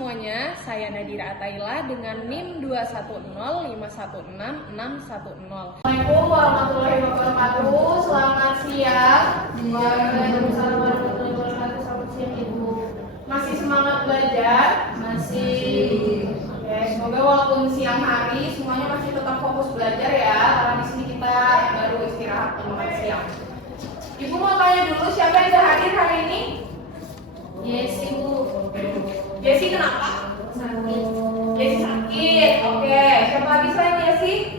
semuanya, saya Nadira Ataila dengan NIM 210516610. Assalamualaikum warahmatullahi wabarakatuh. Selamat siang. Waalaikumsalam warahmatullahi wabarakatuh. Selamat siang Ibu. Masih semangat belajar? Masih. Oke, semoga walaupun siang hari semuanya masih tetap fokus belajar ya. Karena di sini kita baru istirahat makan siang. Ibu mau tanya dulu siapa yang sudah hadir hari ini? Yes, Ibu. Jesse kenapa? Sakit. Jesse sakit. Oke, siapa lagi selain Jesse?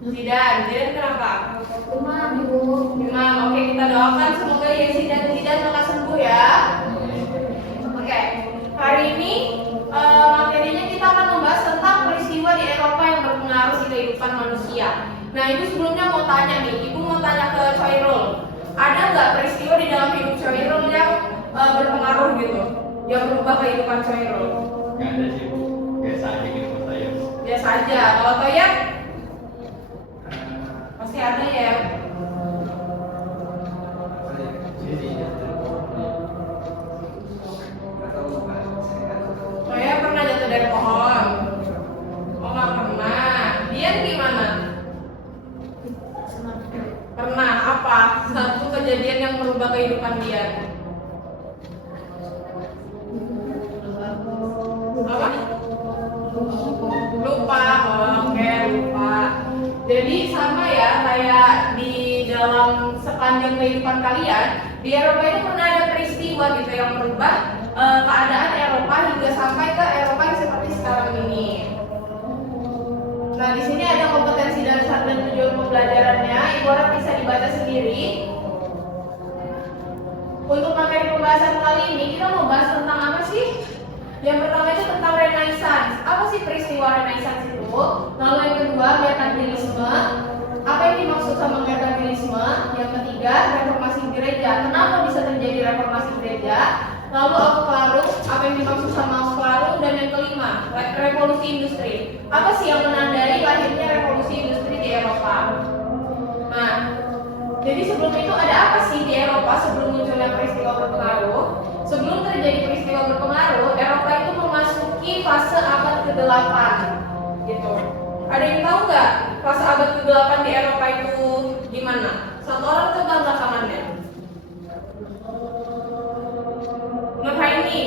Zidan kenapa? Demam, Ibu. Demam. Oke, kita doakan semoga Yesi dan Zidan lekas sembuh ya. Oke, hari ini materinya kita akan membahas tentang peristiwa di Eropa yang berpengaruh di kehidupan manusia. Nah, Ibu sebelumnya mau tanya nih, Ibu mau tanya ke Choirul, ada nggak peristiwa di dalam hidup Choirul yang berpengaruh gitu, yang berubah kehidupan Choirul? Nggak ada sih Bu, biasa aja gitu saya. Biasa aja. Kalau Toya? Pasti ada ya. Saya pernah jatuh dari pohon. Oh nggak pernah. Dian gimana? Pernah. Apa? Satu kejadian yang merubah kehidupan Dian. Apa? Lupa. Oh, oke, lupa. Jadi sama ya kayak di dalam sepanjang kehidupan kalian di Eropa itu pernah ada peristiwa gitu yang merubah keadaan Eropa hingga sampai ke Eropa yang seperti sekarang ini. Nah, di sini ada kompetensi dasar dan tujuan pembelajarannya. Ibu harap bisa dibaca sendiri. Untuk materi pembahasan kali ini kita mau bahas tentang apa sih? Yang pertama itu tentang Renaissance. Apa sih peristiwa Renaissance itu? Lalu yang kedua, merkantilisme. Apa yang dimaksud sama merkantilisme? Yang ketiga, reformasi gereja. Kenapa bisa terjadi reformasi gereja? Lalu Aufklärung, apa yang dimaksud sama Aufklärung? Dan yang kelima, revolusi industri. Apa sih yang menandai lahirnya revolusi industri di Eropa? Nah, jadi sebelum itu ada apa sih di Eropa sebelum munculnya peristiwa berpengaruh? Sebelum terjadi peristiwa berpengaruh, Eropa itu memasuki fase abad ke-8 gitu. Ada yang tahu nggak fase abad ke-8 di Eropa itu gimana? Satu orang coba angkat tangannya. Nurhaini,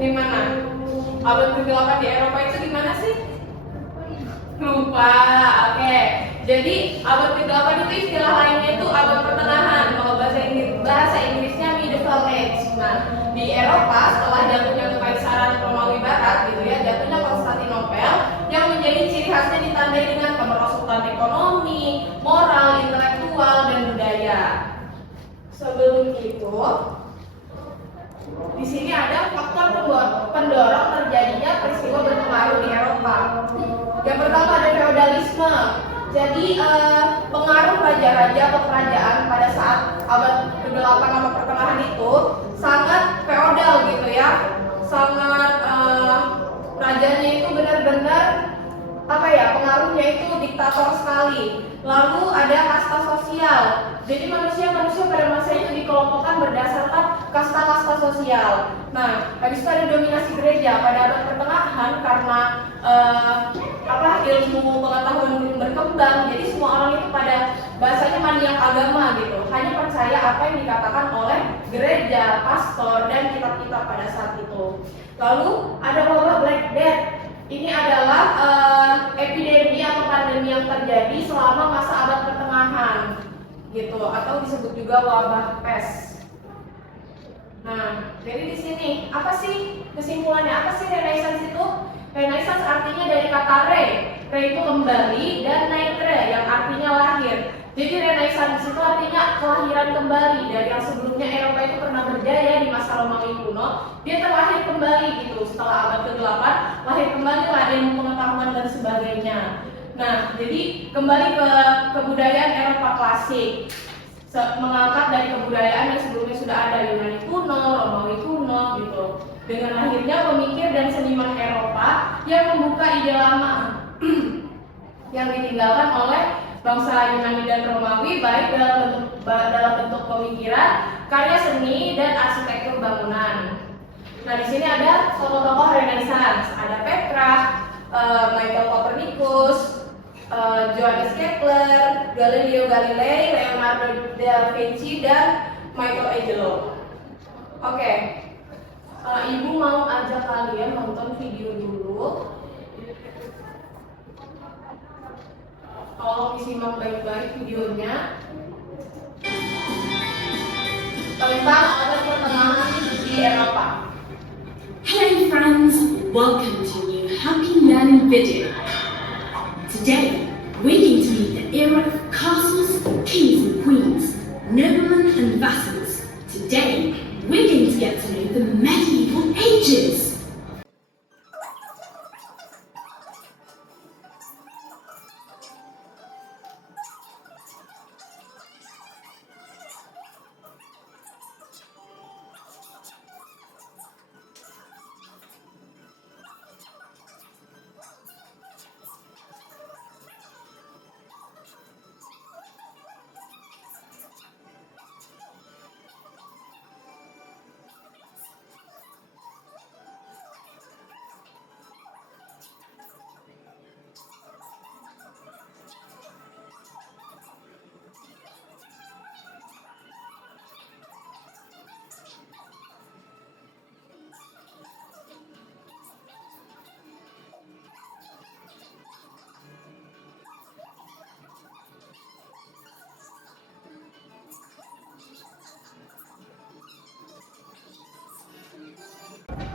gimana? Abad ke-8 di Eropa itu gimana sih? Lupa. Oke. Jadi abad ke-8 itu istilah lainnya itu abad pertengahan. Kalau bahasa Inggrisnya Medieval Age. Nah, di Eropa setelah jatuhnya Kekaisaran Romawi Barat gitu ya, jatuhnya Konstantinopel yang menjadi ciri khasnya ditandai dengan kemerosotan ekonomi, moral, intelektual, dan budaya. Sebelum itu, di sini ada faktor pendorong terjadinya peristiwa berpengaruh di Eropa. Yang pertama ada feodalisme. Jadi pengaruh raja-raja atau kerajaan pada saat abad ke-8 atau pertengahan itu sangat feodal gitu ya. Sangat rajanya itu benar-benar apa ya, pengaruhnya itu diktator sekali. Lalu ada kasta sosial. Jadi manusia-manusia pada masa itu dikelompokkan berdasarkan kasta-kasta sosial. Nah, habis itu ada dominasi gereja pada abad pertengahan karena ilmu pengetahuan belum berkembang. Jadi semua orang itu pada bahasanya maniak agama gitu. Hanya percaya apa yang dikatakan oleh gereja, pastor, dan kitab-kitab pada saat itu. Lalu ada wabah Black Death. Ini adalah epidemi atau pandemi yang terjadi selama masa abad pertengahan gitu, atau disebut juga wabah pes. Nah, jadi di sini apa sih kesimpulannya? Apa sih Renaissance itu? Renaissance artinya dari kata re itu kembali, dan naître yang artinya lahir. Jadi Renaissance itu artinya kelahiran kembali dari yang sebelumnya Eropa itu pernah berjaya di masa Romawi kuno, dia terlahir kembali gitu setelah abad ke-8, lahir kembali lah ilmu pengetahuan dan sebagainya. Nah, jadi kembali ke kebudayaan Eropa klasik, mengangkat dari kebudayaan yang sebelumnya sudah ada, Yunani kuno, Romawi kuno gitu. Dengan lahirnya pemikir dan seniman Eropa yang membuka ide lama yang ditinggalkan oleh bangsa Yunani dan Romawi, baik dalam bentuk pemikiran, karya seni, dan arsitektur bangunan. tokoh-tokoh Renaissance. Ada Petrarch, Michael Copernicus, Johannes Kepler, Galileo Galilei, Leonardo da Vinci, dan Michelangelo. Oke, Ibu mau ajak kalian nonton video dulu. Tolong disimak baik-baik videonya tentang abad pertengahan di Eropa. Hello friends, welcome to a new Happy Learning video. Today, we're going to meet the era of castles, kings and queens, noblemen and vassals. Today, we're going to get to know the medieval ages.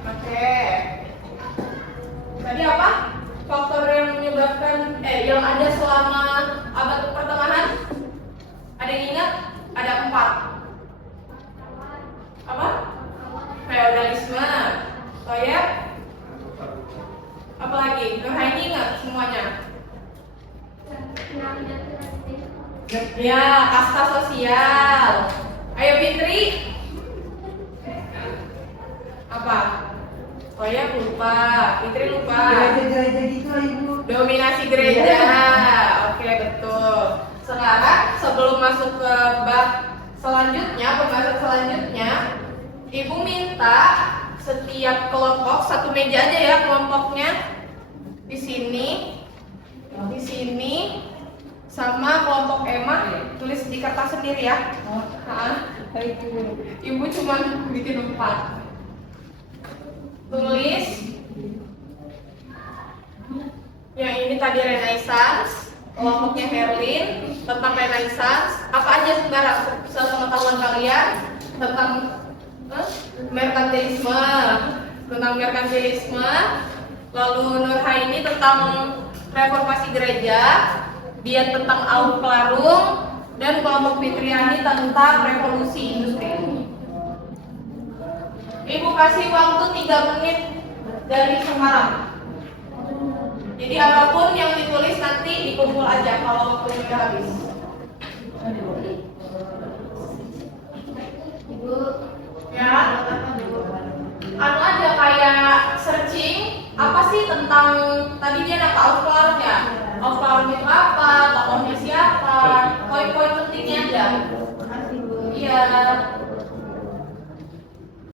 Oke. Tadi apa? Faktor yang menyebabkan yang ada selama abad pertengahan? Ada yang ingat? Ada 4. Apa? Feodalisme. Toyep. Apa lagi? Nurhaini ingat semuanya? Ya, kasta sosial. Ayo Fitri. Apa? Toyep lupa, Fitri lupa. Gereja-gereja gitu lah Ibu. Dominasi gereja. Oke, betul. Sekarang sebelum masuk ke bab selanjutnya, pembahasan selanjutnya, Ibu minta setiap kelompok satu meja aja ya kelompoknya. Di sini, sama kelompok Emma tulis di kertas sendiri ya. Ibu cuma bikin 4. Tulis yang ini tadi Renaissance, kelompoknya Herlin tentang Renaissance. Apa aja sekarang sepengetahuan kalian tentang merkantilisme, lalu Nurhaini tentang reformasi gereja, dia tentang Aufklärung, dan kelompok Fitriani tentang revolusi industri. Ibu kasih waktu 3 menit dari sekarang. Jadi apapun yang ditulis nanti dikumpul aja kalau waktunya udah habis. Ibu, Ya. Anu aja kayak searching apa sih tentang tadi dia apa Aufklärung ya? Aufklärung itu apa? Tokohnya siapa? Poin-poin pentingnya aja. Iya.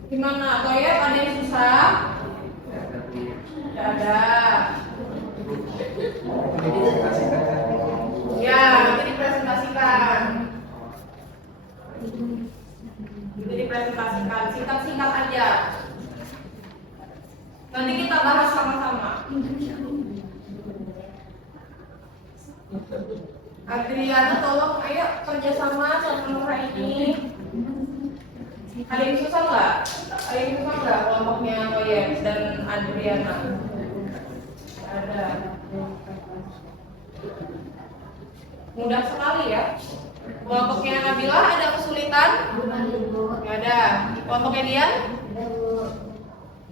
Gimana? Toyep ada yang susah? Tidak ada. Ya, itu dipresentasikan. Singkat-singkat aja. Nanti kita bahas sama-sama. Adriana tolong ayo kerjasama sama Nurhaini. Ada yang susah nggak? Kelompoknya Toyep dan Adriana? Ada. Mudah sekali ya. Kelompoknya Nabila ada kesulitan? Nggak ada. Kelompoknya dia?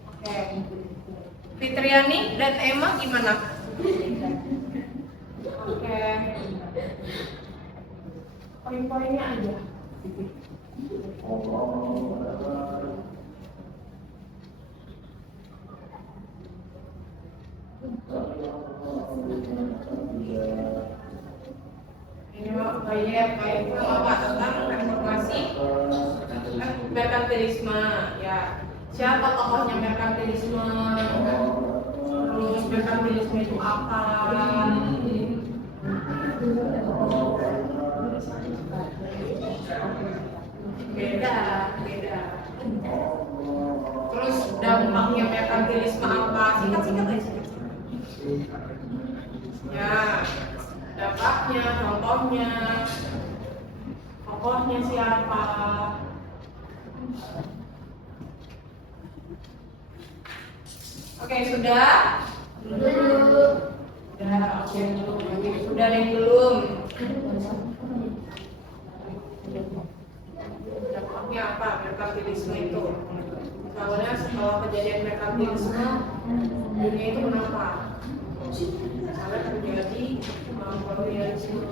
Oke. Fitriani dan Emma gimana? Oke. Poin-poinnya aja. Ini kayak apa tentang reformasi merkantilisme ya. Siapa tokohnya merkantilisme? Terus merkantilisme itu apa? Beda. Terus dampaknya merkantilisme apa? Singkat aja. Ya, dampaknya, contohnya, tokohnya siapa? Oke, sudah? Sudah, oke. Sudah ada yang belum? Dampaknya apa merkantilisme itu? Soalnya setelah kejadian merkantilisme, dunia itu kenapa? Misalnya terjadi kolonialisme,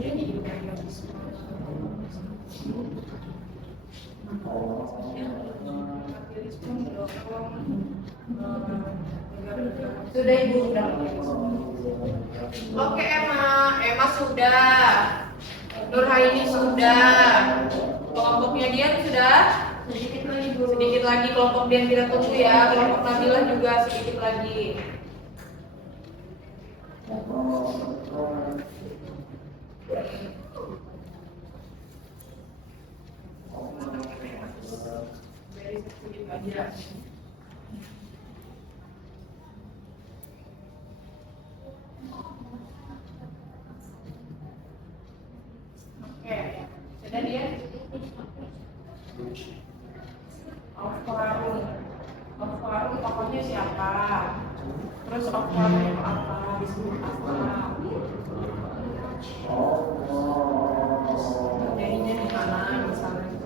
jadi imperialisme. Sudah Ibu, sudah. Oke Emma sudah. Nurhaini sudah. Kelompoknya Dian sudah. Sedikit lagi kelompok Dian kita tunggu ya. Kelompok Nabilah juga sedikit lagi. Oke, sudah dia? Al-Farum tokohnya siapa? Terus Al-Farum itu apa? Disebut apa? Terjadinya di mana misalnya?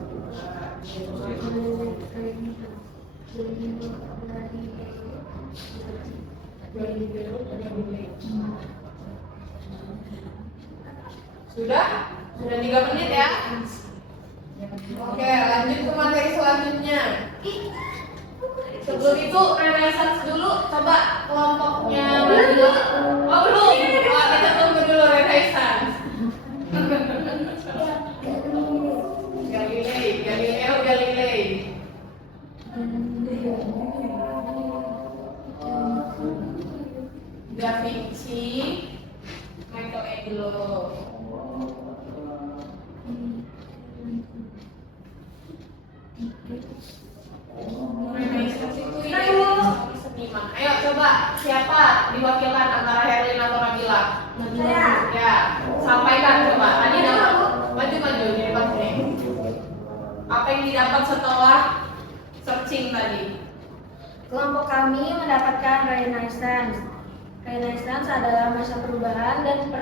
Sudah? Sudah 3 menit ya? Oke, lanjut ke materi selanjutnya. Sebelum itu Renaissance dulu, coba kelompoknya Nabilah. Oh belum? Oh, kita tunggu dulu Renaissance. Galileo Galilei. Da Vinci, Michelangelo. Renaissance itu seniman. Ayo coba siapa diwakilkan antara Herlin atau Nabila? Saya. Ya, sampaikan coba. Tadi dapat maju di depan sini. Apa yang didapat setelah searching tadi? Kelompok kami mendapatkan Renaissance. Renaissance adalah masa perubahan dan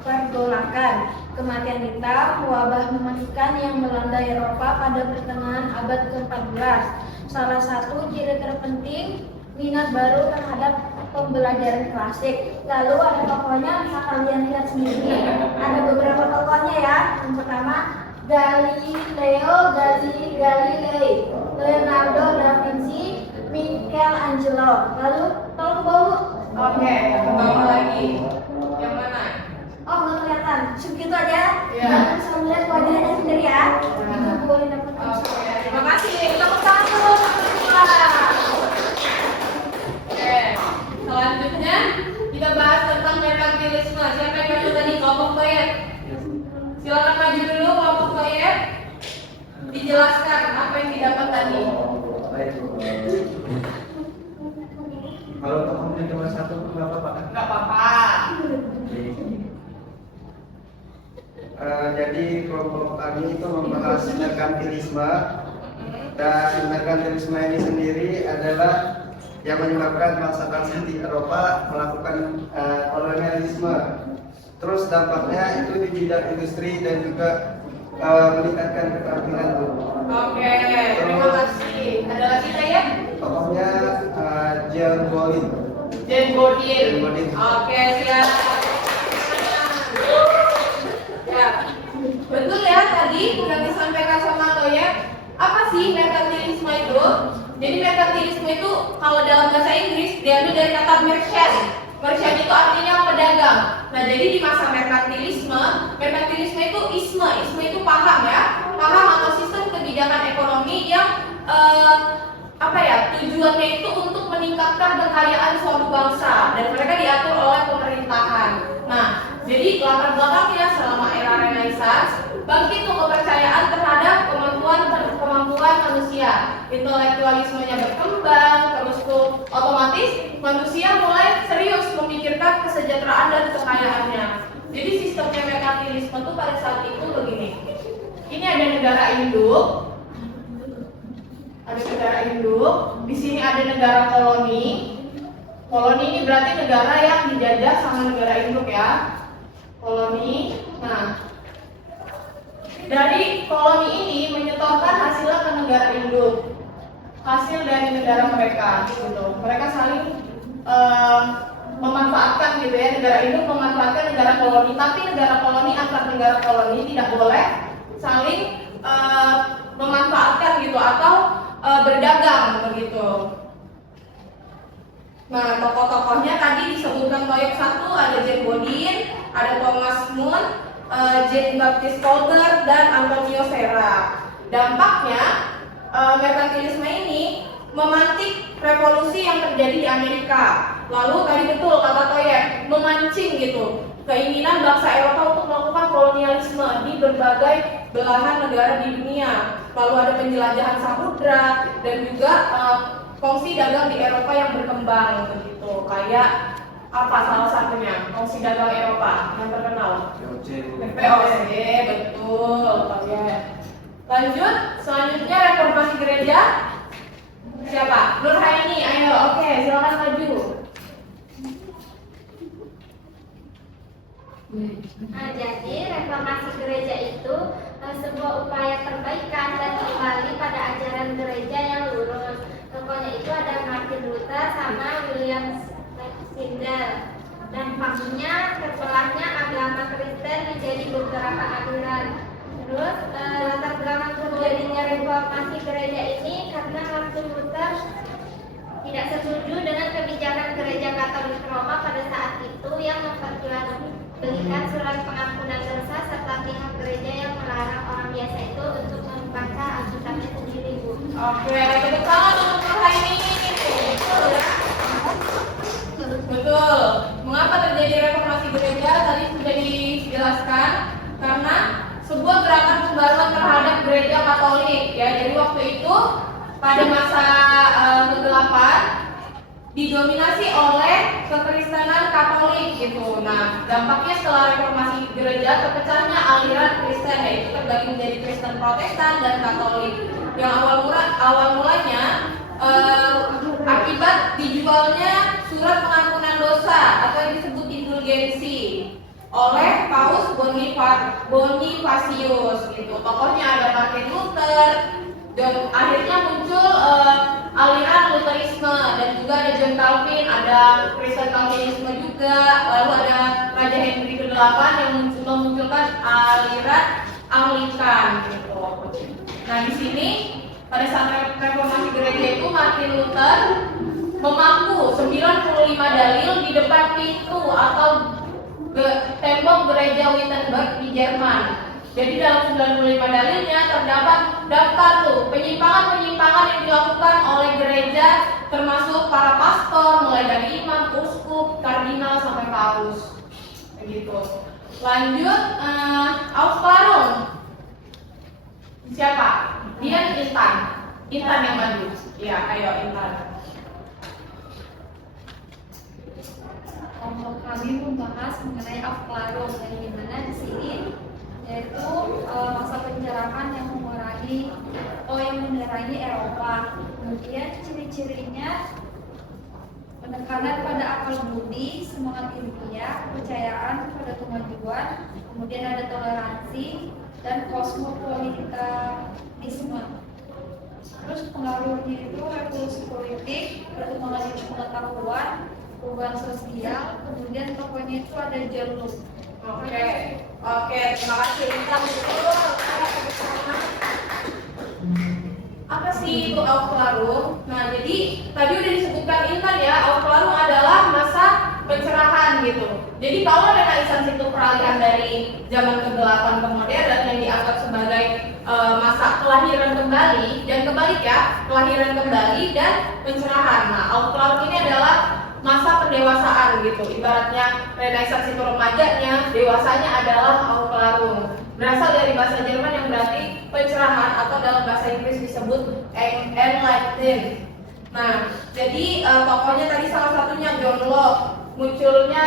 pergolakan. Kematian hitam, wabah mematikan yang melanda Eropa pada pertengahan abad ke-14. Salah satu ciri terpenting minat baru terhadap pembelajaran klasik. Lalu ada tokohnya, bisa kalian lihat sendiri. Ada beberapa tokohnya ya. Yang pertama Galileo Galilei, Leonardo da Vinci, Michelangelo. Lalu tolong bawa. Oke, ke bawah lagi. Yang mana? Oh, nggak kelihatan. Segitu aja. Ya. Jangan bisa melihat wajahnya sendiri ya. Itu boleh dapat. Oke, terima kasih. Tepuk tangan dulu sama-sama. Oke, selanjutnya kita bahas tentang merkantilisme. Siapa yang maju tadi? Kelompok Toyet. Silakan maju dulu kelompok Toyet. Dijelaskan apa yang didapat tadi. Kalau tokohnya cuma satu nggak apa-apa kan? Nggak apa-apa. Jadi kelompok kami itu membahas merkantilisme, dan merkantilisme ini sendiri adalah yang menyebabkan bangsa-bangsa di Eropa melakukan kolonialisme. Terus dampaknya itu di bidang industri dan juga meningkatkan keterampilan. Oke, terima kasih. Ada lagi saya? Tokohnya Jean Bodin. Jean Bodin. Oke, siap. Ya, betul ya tadi sudah disampaikan sama Toya. Apa sih merkantilisme itu? Jadi merkantilisme itu kalau dalam bahasa Inggris diambil dari kata merchant. Merchant itu artinya pedagang. Nah, jadi di masa merkantilisme itu isme itu paham ya, paham atau sistem kebijakan ekonomi tujuannya itu untuk meningkatkan kekayaan suatu bangsa dan mereka diatur oleh pemerintahan. Nah, jadi latar belakangnya selama era Renaissance bangkit kepercayaan terhadap kemampuan manusia, intelektualismenya berkembang, terus tuh otomatis manusia mulai serius memikirkan kesejahteraan dan kekayaannya. Jadi sistemnya merkantilisme tuh pada saat itu begini. Ini ada negara induk, di sini ada negara koloni. Koloni ini berarti negara yang dijajah sama negara induk ya. Koloni. Nah, dari koloni ini menyetorkan hasilnya ke negara induk, hasil dari negara mereka gitu. Mereka saling memanfaatkan gitu ya, negara induk memanfaatkan negara koloni, tapi negara koloni antar negara koloni tidak boleh saling memanfaatkan gitu atau berdagang begitu. Nah, tokoh-tokohnya tadi disebutkan Toyek satu, ada Jean Bodin, ada Thomas More, Jean Baptiste Colbert, dan Antonio Serra. Dampaknya merkantilisme ini memantik revolusi yang terjadi di Amerika. Lalu tadi betul kata Toyek, memancing gitu keinginan bangsa Eropa untuk melakukan kolonialisme di berbagai belahan negara di dunia. Lalu ada penjelajahan samudra dan juga kongsi dagang di Eropa yang berkembang begitu. Kayak apa salah satunya kongsi dagang Eropa yang terkenal? VOC, betul. Lanjut, selanjutnya reformasi gereja. Siapa? Nur Haini, ayo, oke, silakan maju. Nah, jadi reformasi gereja itu sebuah upaya perbaikan dan kembali pada ajaran gereja yang lurus. Tokohnya itu ada Martin Luther sama William Tyndale. Dampaknya terbelahnya agama Kristen menjadi beberapa aliran. Terus latar belakang terjadinya reformasi gereja ini karena Martin Luther tidak setuju dengan kebijakan gereja Katolik Roma pada saat itu yang memperjualbelikan surat pengampunan dosa serta pihak gereja yang melarang orang biasa itu untuk membaca Alkitabnya sendiri, Bu. Oke, tepuk tangan untuk Nur Haini. Betul. Mengapa terjadi reformasi gereja? Tadi sudah dijelaskan karena sebuah gerakan pembaruan terhadap gereja Katolik ya. Jadi waktu itu pada masa kegelapan didominasi oleh kekristenan Katolik gitu. Nah, dampaknya setelah reformasi gereja terpecahnya aliran Kristen, yaitu terbagi menjadi Kristen Protestan dan Katolik. Yang awal mulanya akibat dijualnya surat pengampunan dosa atau yang disebut indulgensi oleh Paus Bonifacius gitu. Tokohnya ada Martin Luther dan akhirnya muncul aliran Lutherisme dan juga ada John Calvin, ada Kristen Calvinisme juga, lalu ada Raja Henry VIII yang memunculkan aliran Anglikan gitu. Nah, di sini pada saat reformasi gereja itu Martin Luther memangku 95 dalil di depan pintu atau tembok gereja Wittenberg di Jerman. Jadi dalam 95 dalilnya terdapat daftar tuh penyimpangan-penyimpangan yang dilakukan oleh gereja, termasuk para pastor, mulai dari imam, uskup, kardinal sampai paus. Begitu. Lanjut, Aufklärung. Siapa? Dia Intan. Intan yang maju. Iya, ayo Intan. Kami membahas mengenai Aufklärung yang dimana di sini yaitu masa pencerahan yang menerangi Eropa. Kemudian ciri-cirinya penekanan pada akal budi, semangat ilmiah, kepercayaan pada kemajuan, kemudian ada toleransi dan kosmopolitanisme. Terus pengaruhnya itu revolusi politik, perkembangan ilmu pengetahuan, perubahan sosial, kemudian tokohnya itu ada John Locke. Oke, terima kasih. Apa sih itu Aufklärung? Nah, jadi tadi udah disebutkan Intan ya, Aufklärung adalah masa pencerahan gitu. Jadi kalau Renaissance itu peralihan dari zaman kegelapan ke modern yang dianggap sebagai masa kelahiran kembali dan kebalik ya, kelahiran kembali dan pencerahan. Nah, Aufklärung ini adalah masa pendewasaan gitu. Ibaratnya Renaissance itu remajanya, dewasanya adalah Aufklärung. Berasal dari bahasa Jerman yang berarti pencerahan atau dalam bahasa Inggris disebut enlightenment. Nah, jadi tokohnya tadi salah satunya John Locke. Munculnya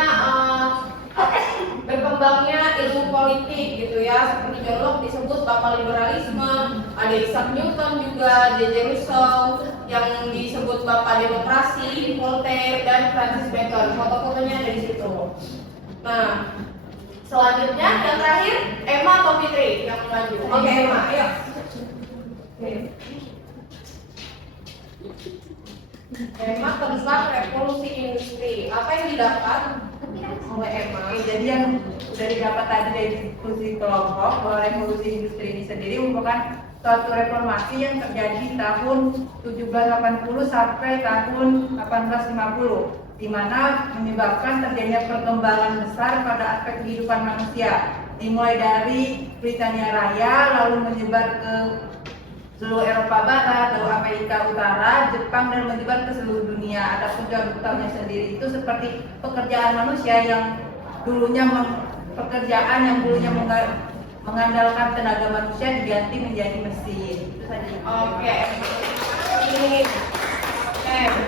berkembangnya ilmu politik gitu ya, seperti John Locke disebut bapak liberalisme, ada Isaac Newton juga, J.J. Rousseau yang disebut bapak demokrasi, Voltaire dan Francis Bacon. Foto-fotonya ada di situ. Nah, selanjutnya yang terakhir Emma atau Fitri yang maju. Oke, Emma, ayo. Emma tentang revolusi industri. Apa yang didapat oleh Emma? Jadi yang sudah didapat tadi dari diskusi kelompok bahwa revolusi industri ini sendiri merupakan suatu reformasi yang terjadi di tahun 1780 sampai tahun 1850, di mana menyebabkan terjadinya perkembangan besar pada aspek kehidupan manusia, dimulai dari Britania Raya lalu menyebar ke seluruh Eropa Barat, lalu Amerika Utara, Jepang, dan menyebar ke seluruh dunia. Adapun contoh utamanya sendiri itu seperti pekerjaan manusia yang dulunya mengandalkan tenaga manusia diganti menjadi mesin. Itu saja. Oke.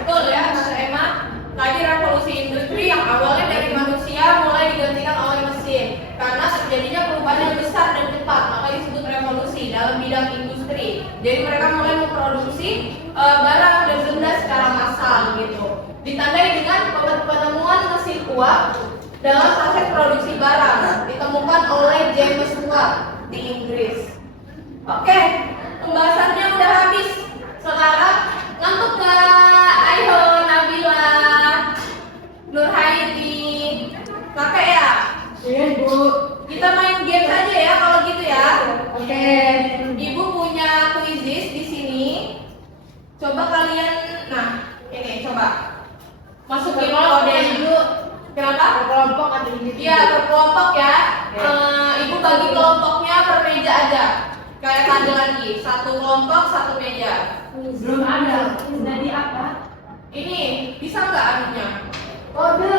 Betul ya, Mas Emma. Tadi revolusi industri yang awalnya dari manusia mulai digantikan oleh mesin karena terjadinya perubahan yang besar dan cepat, maka disebut revolusi dalam bidang industri. Jadi mereka mulai memproduksi barang dan benda secara massal gitu. Ditandai dengan penemuan mesin uap dalam proses produksi barang ditemukan oleh James Watt di Inggris. Oke, pembahasannya udah habis. Sekarang ngantuk nggak? Ayo Nabila, Nurhaidi, kakek ya? Iya, Bu. Kita main game saja ya kalau gitu ya. Oke. Ibu punya quizzes di sini. Coba kalian, nah ini coba masukin kode dulu. Kenapa? Kelompok atau individu? Iya, berkelompok ya. Ibu bagi kelompoknya per meja aja. Kayak tadi lagi, satu kelompok satu meja. Belum ada. Jadi apa? Ini bisa nggak anunya? Kode.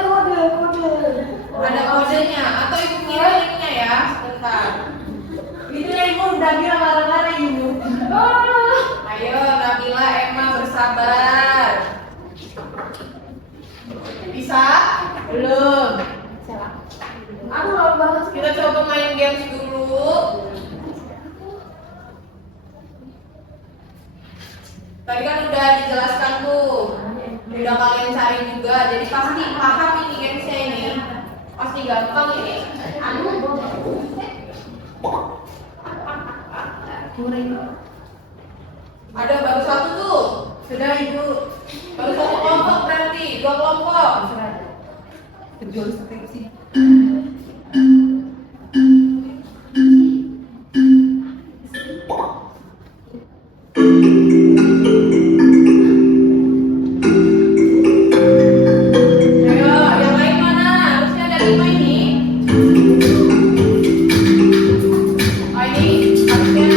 Ada kodenya atau ibu kirim linknya ya? Sebentar. Itu yang Ibu udah bilang marah-marah Ibu. Ayo Nabila, Emma bersabar. Bisa? Belum. Aku mau banget. Kita coba main games dulu. Tadi kan udah dijelaskan tuh. Udah kalian cari juga, jadi pasti paham ini gamesnya ini. Pasti gampang ini. Ada baru satu tuh. Sudah Ibu. Baru satu kelompok berarti, dua kelompok. Berjual skripsi. Ayo, yang lain mana? Harusnya ada 5 ini. Oh ini harusnya.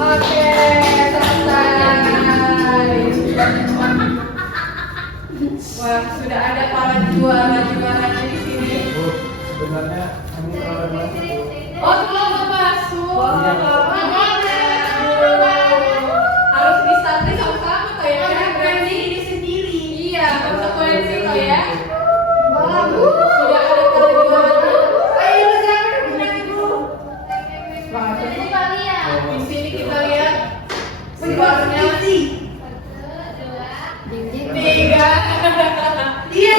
Oke, selesai. Wah, sudah ada para juara-juaranya di sini. Sebenarnya kami kalau masuk. Oh, belum masuk. Harus disantri sama-sama kayaknya. Berarti diri sendiri. Iya, konsekuensi kok ya. Sudah ada para juaranya. Ayo jangan bilang ibu. Di sini kita lihat skornya 3. Iya.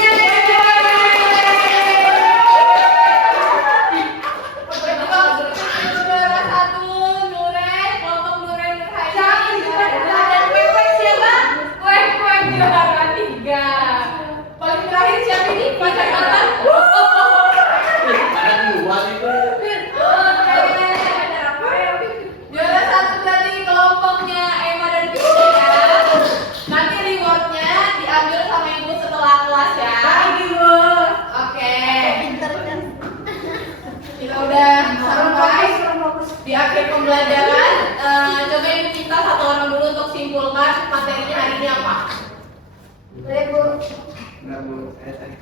Juara 1 Nuren, kelompok Nuren Nurhaini. Siapa? Kuek juara 3. Paling terakhir siapa ini? Pacar apa? Juara 1 dari kelompoknya Emma dan Vita ya. Nanti rewardnya diambil sama ibu setelah kelas ya. Oke. Kita udah sampai di akhir pembelajaran. Coba ibu minta satu orang dulu untuk simpulkan materinya hari ini apa. Enggak Bu, saya tadi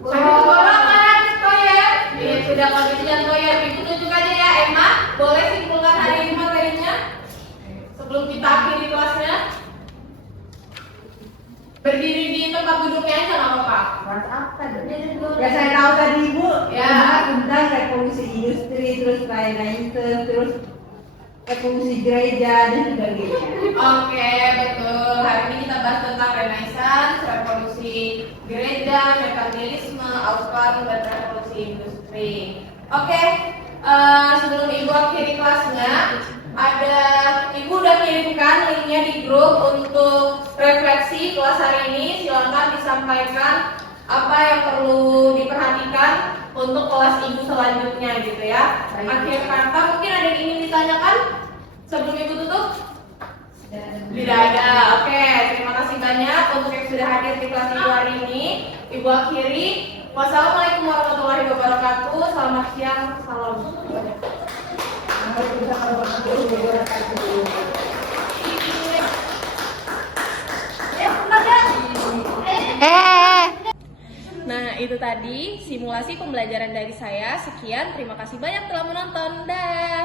Satu orang kan, Toyer. Iya sudah kalau gitu jangan Toyer. Ibu tunjuk aja ya Emma. Boleh simpulkan hari ini materinya sebelum kita akhiri kelasnya. Berdiri di tempat duduknya aja nggak apa-apa. Ya saya tahu tadi Ibu, Ya. tentang revolusi industri, terus Renaissance, terus revolusi gereja dan sebagainya. Oke, betul. Hari ini kita bahas tentang Renaissance, revolusi gereja, mekanisme, Auslan, dan revolusi industri. Oke, sebelum ibu akhiri kelasnya, ibu udah kirimkan linknya di grup untuk refleksi kelas hari ini. Silakan disampaikan apa yang perlu diperhatikan untuk kelas ibu selanjutnya gitu ya. Akhir kata mungkin ada yang ingin ditanyakan sebelum ibu tutup? Tidak ada. Oke, terima kasih banyak untuk yang sudah hadir di kelas ibu hari ini. Ibu akhiri. Wassalamualaikum warahmatullahi wabarakatuh. Selamat siang. Salam. Nah, itu tadi simulasi pembelajaran dari saya. Sekian, terima kasih banyak telah menonton. Dah.